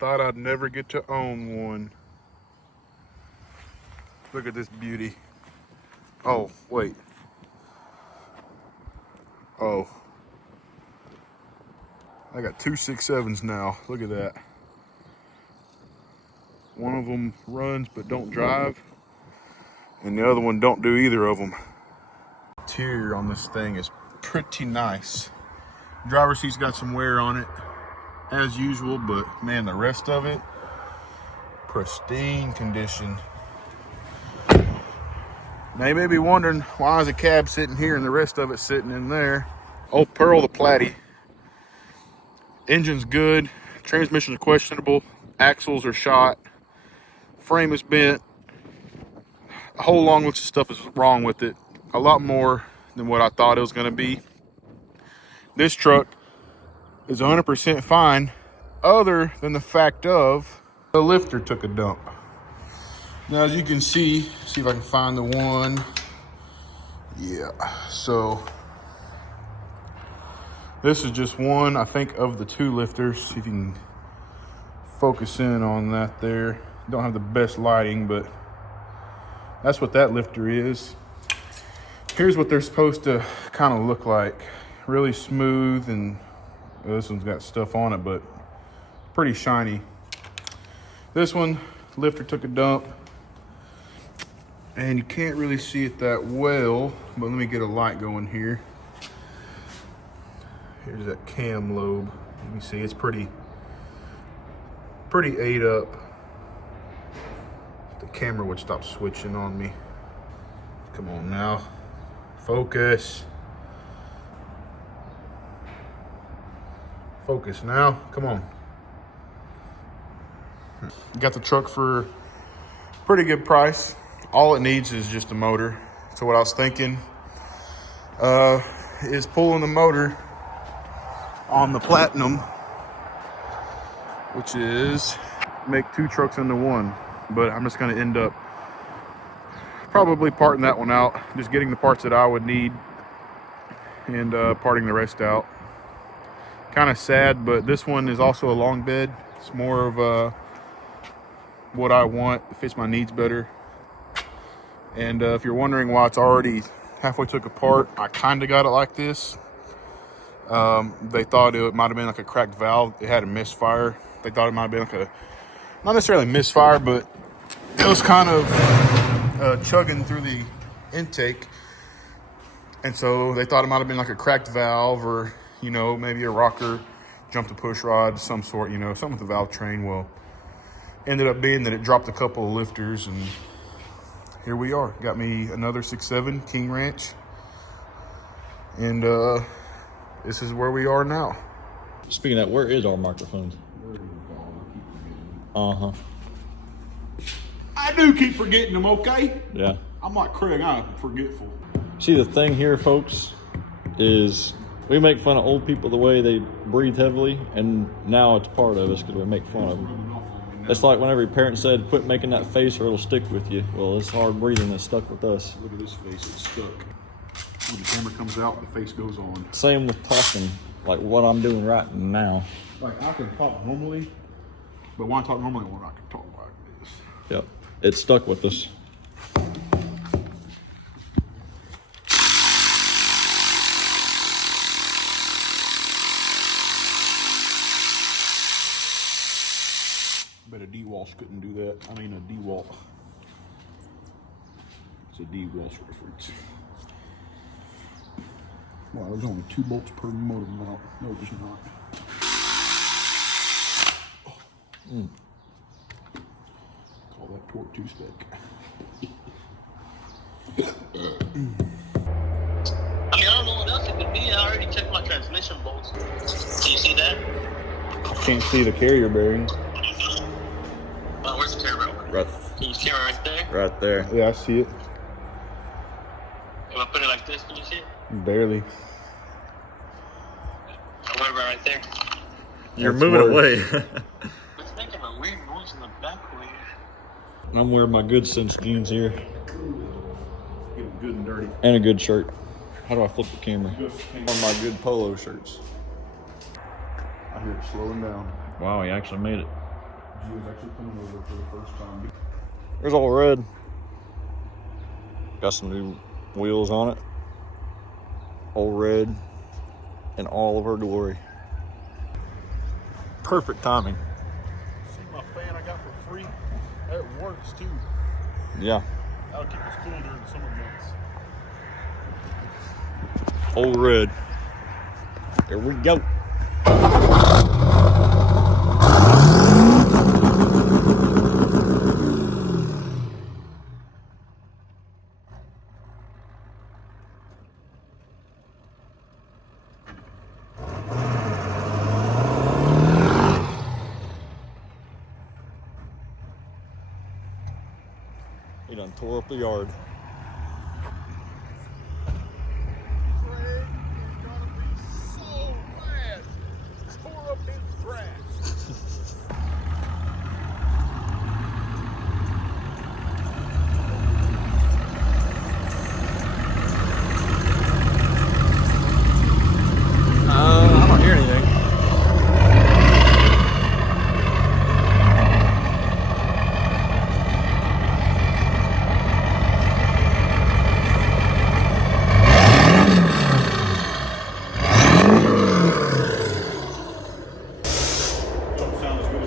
Thought I'd never get to own one. Look at this beauty. Oh, wait. Oh. I got two 6.7s now. Look at that. One of them runs but don't drive, and the other one don't do either of them. Interior on this thing is pretty nice. Driver's seat's got some wear on it, as usual, but man, the rest of it, pristine condition. Now you may be wondering, why is a cab sitting here and the rest of it sitting in there? Oh, Pearl the Platy. Engine's good, transmission's questionable, axles are shot, frame is bent. A whole long list of stuff is wrong with it. A lot more than what I thought it was gonna be. This truck is 100% fine, other than the fact of the lifter took a dump. Now, as you can see if I can find the one. Yeah, so this is just one, I think, of the two lifters. See if you can focus in on that there. Don't have the best lighting, but that's what that lifter is. Here's what they're supposed to kind of look like. Really smooth, and well, this one's got stuff on it, but pretty shiny. This one, lifter took a dump, and you can't really see it that well, but let me get a light going here. Here's that cam lobe. You can see it's pretty ate up. The camera would stop switching on me. Come on now, focus. Focus now, come on. Got the truck for a pretty good price. All it needs is just a motor. So what I was thinking is pulling the motor on the Platinum, which is make two trucks into one. But I'm just gonna end up probably parting that one out, just getting the parts that I would need and parting the rest out. Kind of sad, but this one is also a long bed. It's more of what I want. It fits my needs better. And if you're wondering why it's already halfway took apart, I kind of got it like this. They thought it might have been like a cracked valve. It had a misfire. They thought it might have been like a, not necessarily misfire, but it was kind of chugging through the intake. And so they thought it might have been like a cracked valve, or, you know, maybe a rocker jumped a push rod, some sort, you know, something with the valve train. Well, ended up being that it dropped a couple of lifters, and here we are. Got me another 6.7 King Ranch, and this is where we are now. Speaking of that, where is our microphone? Uh-huh. I do keep forgetting them, okay? Yeah. I'm like Craig, I'm forgetful. See, the thing here, folks, is we make fun of old people the way they breathe heavily, and now it's part of us because we make fun of them. It's like whenever your parents said, quit making that face or it'll stick with you. Well, it's hard breathing that's stuck with us. Look at this face, it's stuck. When the camera comes out, the face goes on. Same with talking, like what I'm doing right now. Like, I can talk normally, but when I talk normally, when I can talk like this. Yep, it's stuck with us. I bet a D-Walsh couldn't do that. I mean, a D-Walt. It's a D-Walsh reference. Wow, there's only 2 bolts per motor mount. No, there's not. Oh. Call that torque 2-spec. I mean, I don't know what else it could be. I already checked my transmission bolts. Can you see that? Can't see the carrier bearing. Oh, where's the carrier bearing? Right. Can you see it right there? Right there. Yeah, I see it. If I put it like this, can you see it? Barely. I went right there. You're That's moving worse. away. It's making a weird noise in the back over here. I'm wearing my Good Sense jeans here. Getting good and dirty. And a good shirt. How do I flip the camera? On my good polo shirts. I hear it slowing down. Wow, he actually made it. Gio's actually coming over for the first time. There's all red. Got some new wheels on it. All red in all of her glory. Perfect timing. See my fan I got for free? That works too. Yeah. That'll keep us cool during the summer months. All red. There we go. He done tore up the yard. Craig is gonna be so mad. Tore up his grass. I don't hear anything.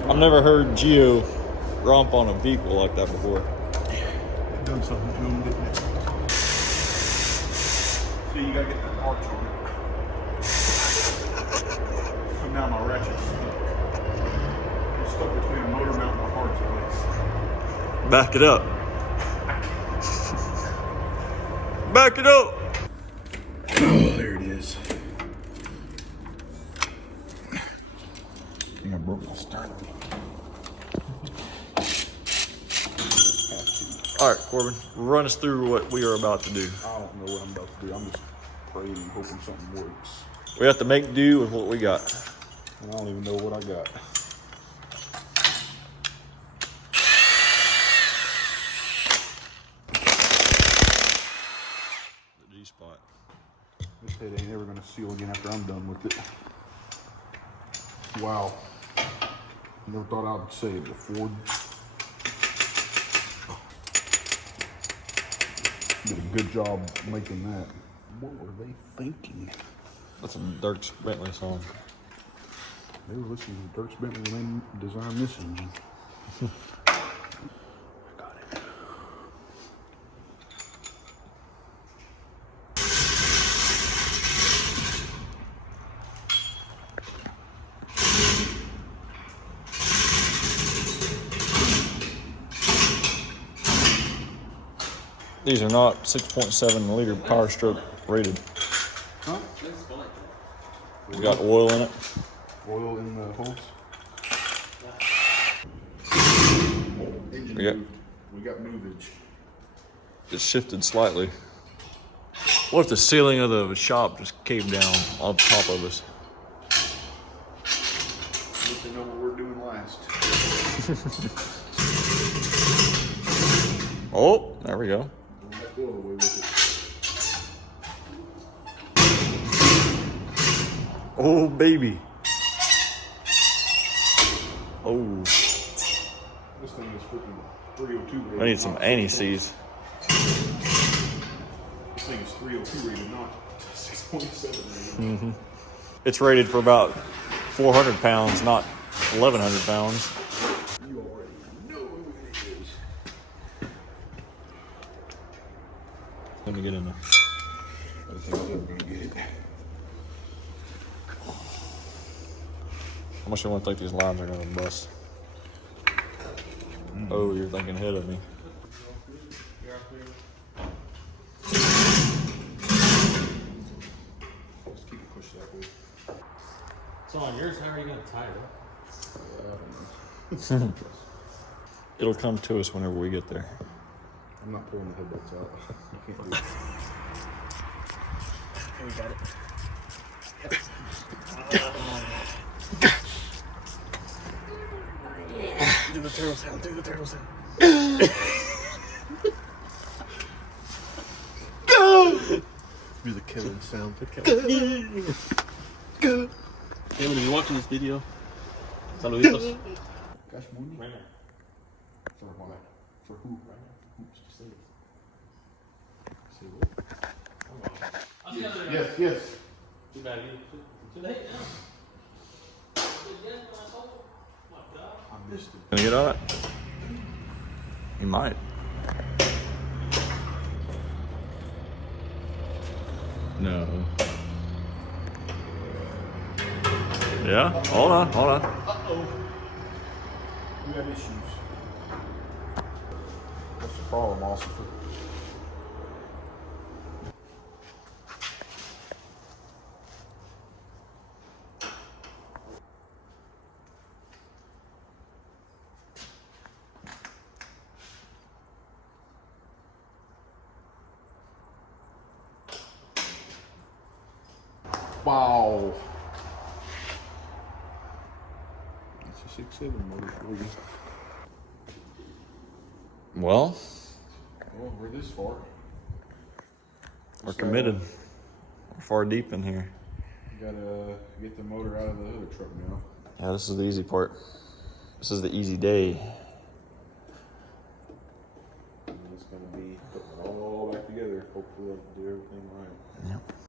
I've never heard Gio romp on a vehicle like that before. It done something to him, didn't it? So you gotta get that arch on it. So now my ratchet's stuck. It's stuck between a motor mount and a hard place. Back it up. Back it up. Oh, there it is. I think I broke my sternum. All right, Corbin, run us through what we are about to do. I don't know what I'm about to do. I'm just praying and hoping something works. We have to make do with what we got. And I don't even know what I got. The G-spot. This head ain't ever gonna seal again after I'm done with it. Wow. Never thought I'd say it before. Did a good job making that. What were they thinking? That's a Dirk Bentley song. They were listening to Dirk Bentley when they designed this engine. I got it. These are not 6.7 liter Powerstroke rated. Huh? We got oil in it. Oil in the holes. We got movage. It shifted slightly. What if the ceiling of the shop just caved down on top of us? At least they know what we're doing last. Oh, there we go. Don't go away with it. Oh, baby. Oh, This thing is freaking 302 rated. I need some anti-seize. This thing is 302 rated, not 6.7 rated. It's rated for about 400 pounds, not 1,100 pounds. You already know who it is. Let me get in there. I think I'm ever gonna get it. How much you want to think these lines are going to bust? Oh, you're thinking ahead of me. Just keep it pushed that way. So on yours, how are you going to tie it up? It'll come to us whenever we get there. I'm not pulling the headlights out. You can't do it. Here, we got it. Do the turtle sound, do the turtle sound. Do the Kevin sound. Kevin, if you're watching this video, saluditos. Cash money? Right now. For what? For who? Right now. Just say it. Say what? Come on. Yes. Too bad you. Too late now. I missed it. Gonna get on it? You might. No. Yeah? Hold on. Uh-oh. We got issues. What's the problem, Ossifer? Wow. It's a 6.7 motor for you. Well, Well, we're this far. we're committed. We're far deep in here. Gotta get the motor out of the other truck now. Yeah, this is the easy part. This is the easy day. And it's gonna be putting it all back together. Hopefully, I'll do everything right.